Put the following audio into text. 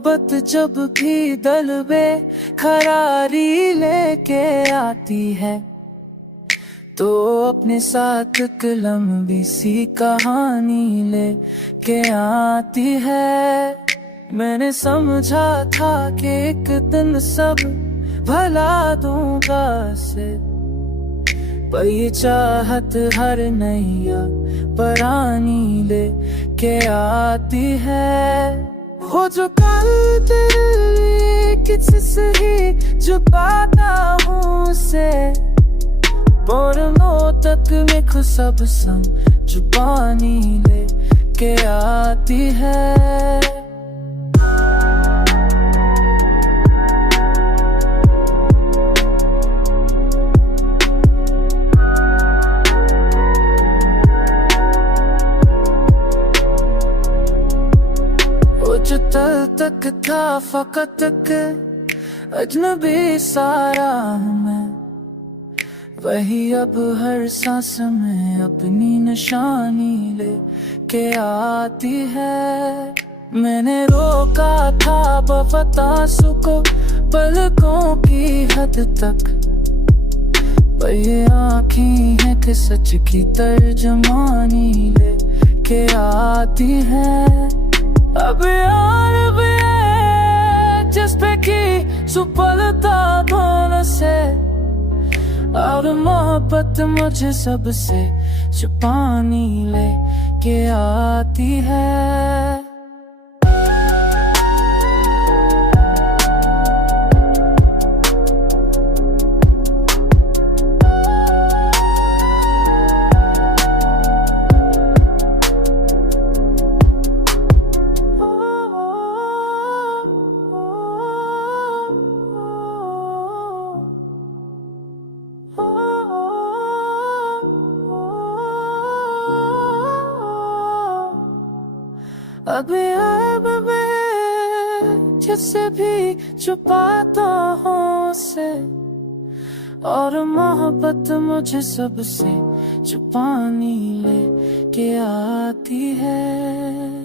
मोहब्बत जब भी दिल में खरारी लेके आती है, तो अपने साथ एक लंबी सी कहानी लेके आती है। मैंने समझा था कि एक दिन सब भला दूंगा से, पर ये चाहत हर नैया परानी लेके आती है। हो जो कल तेरे किससे ही छुपाता हूँ से, मरनों तक लिख सब संग छुपानी लेके आती है। जो तल तक था फकत के अजनबी सारा मैं, वही अब हर सांस में अपनी निशानी लेके आती है। मैंने रोका था बफतासु को पलकों की हद तक, पर ये आँखें हैं कि सच की तर्जमानी लेके आती है। अब यार जिस पे की सुपलता दोनों से, और मोहब्बत मुझे सबसे छुपानी लेके आती है। अब मैं जिससे भी छुपाता हूँ से, और मोहब्बत मुझे सबसे छुपानी लेके आती है।